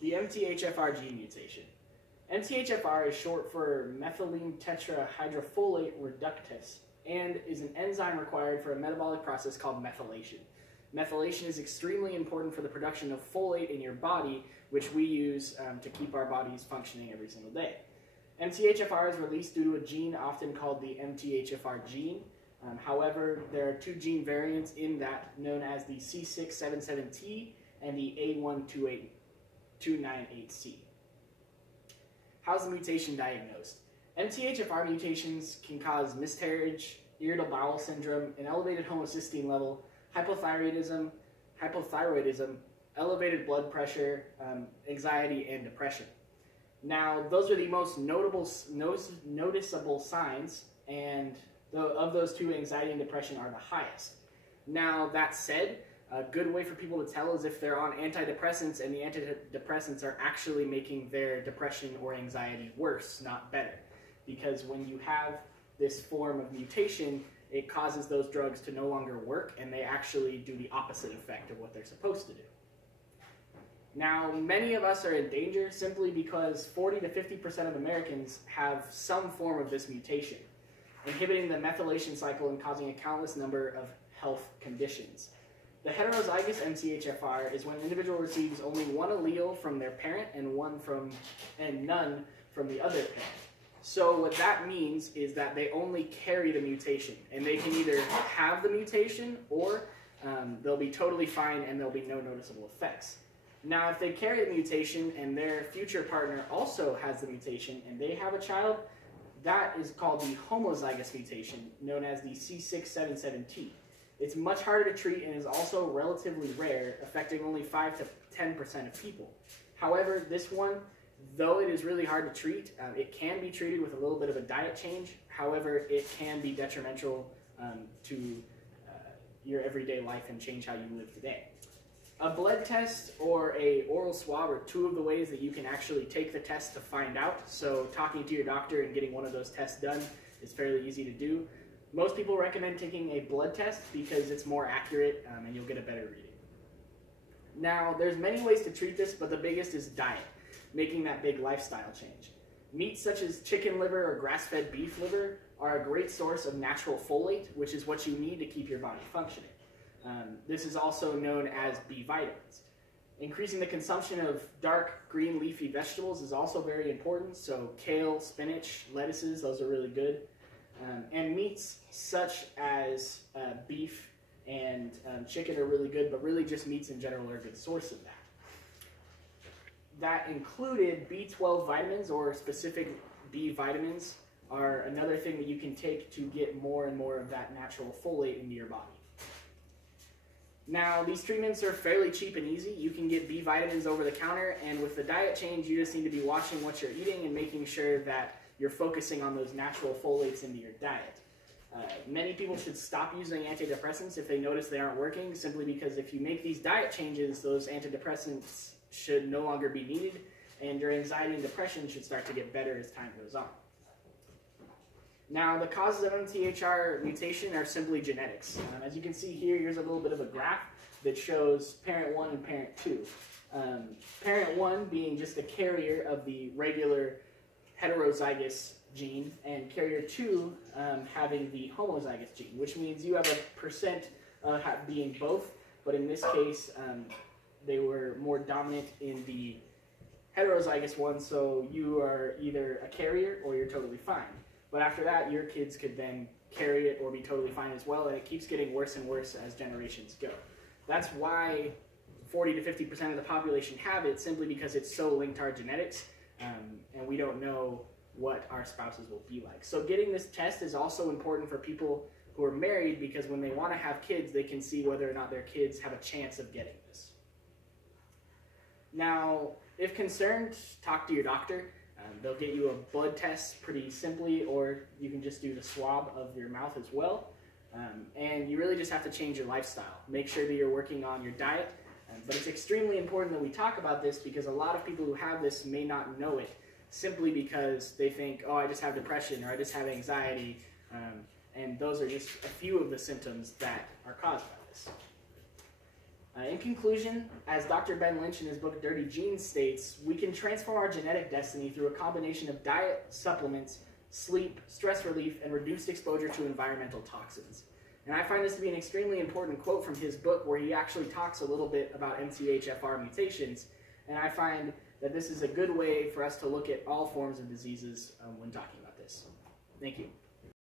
the MTHFR gene mutation. MTHFR is short for methylene tetrahydrofolate reductase and is an enzyme required for a metabolic process called methylation. Methylation is extremely important for the production of folate in your body, which we use to keep our bodies functioning every single day. MTHFR is released due to a gene often called the MTHFR gene. However, there are two gene variants in that, known as the C677T and the A12829C. How's the mutation diagnosed? MTHFR mutations can cause miscarriage, irritable bowel syndrome, an elevated homocysteine level, hypothyroidism, elevated blood pressure, anxiety, and depression. Now, those are the most noticeable signs, and of those two, anxiety and depression are the highest. Now, that said, a good way for people to tell is if they're on antidepressants and the antidepressants are actually making their depression or anxiety worse, not better. Because when you have this form of mutation, it causes those drugs to no longer work, and they actually do the opposite effect of what they're supposed to do. Now, many of us are in danger simply because 40 to 50% of Americans have some form of this mutation, inhibiting the methylation cycle and causing a countless number of health conditions. The heterozygous MTHFR is when an individual receives only one allele from their parent and none from the other parent. So what that means is that they only carry the mutation, and they can either have the mutation or they'll be totally fine and there'll be no noticeable effects. Now, if they carry the mutation and their future partner also has the mutation and they have a child, that is called the homozygous mutation, known as the C677T. It's much harder to treat and is also relatively rare, affecting only 5 to 10% of people. However, this one, though it is really hard to treat, it can be treated with a little bit of a diet change. However, it can be detrimental to your everyday life and change how you live today. A blood test or a oral swab are two of the ways that you can actually take the test to find out. So talking to your doctor and getting one of those tests done is fairly easy to do. Most people recommend taking a blood test because it's more accurate and you'll get a better reading. Now, there's many ways to treat this, but the biggest is diet, making that big lifestyle change. Meats such as chicken liver or grass-fed beef liver are a great source of natural folate, which is what you need to keep your body functioning. This is also known as B vitamins. Increasing the consumption of dark green leafy vegetables is also very important, so kale, spinach, lettuces, those are really good. And meats such as beef and chicken are really good, but really just meats in general are a good source of that. That included B12 vitamins, or specific B vitamins, are another thing that you can take to get more and more of that natural folate into your body. Now, these treatments are fairly cheap and easy. You can get B vitamins over the counter, and with the diet change, you just need to be watching what you're eating and making sure that you're focusing on those natural folates into your diet. Many people should stop using antidepressants if they notice they aren't working, simply because if you make these diet changes, those antidepressants should no longer be needed, and your anxiety and depression should start to get better as time goes on. Now, the causes of MTHFR mutation are simply genetics. As you can see here, here's a little bit of a graph that shows parent 1 and parent 2. Parent 1 being just a carrier of the regular heterozygous gene, and carrier 2 having the homozygous gene, which means you have a percent being both, but in this case, they were more dominant in the heterozygous one, so you are either a carrier or you're totally fine. But after that, your kids could then carry it or be totally fine as well, and it keeps getting worse and worse as generations go. That's why 40 to 50% of the population have it, simply because it's so linked to our genetics, and we don't know what our spouses will be like. So getting this test is also important for people who are married, because when they want to have kids, they can see whether or not their kids have a chance of getting this. Now, if concerned, talk to your doctor. They'll get you a blood test pretty simply, or you can just do the swab of your mouth as well. And you really just have to change your lifestyle. Make sure that you're working on your diet. But it's extremely important that we talk about this, because a lot of people who have this may not know it, simply because they think, oh, I just have depression or I just have anxiety. And those are just a few of the symptoms that are caused by this. In conclusion, as Dr. Ben Lynch in his book Dirty Genes states, we can transform our genetic destiny through a combination of diet, supplements, sleep, stress relief, and reduced exposure to environmental toxins. And I find this to be an extremely important quote from his book, where he actually talks a little bit about MTHFR mutations. And I find that this is a good way for us to look at all forms of diseases when talking about this. Thank you.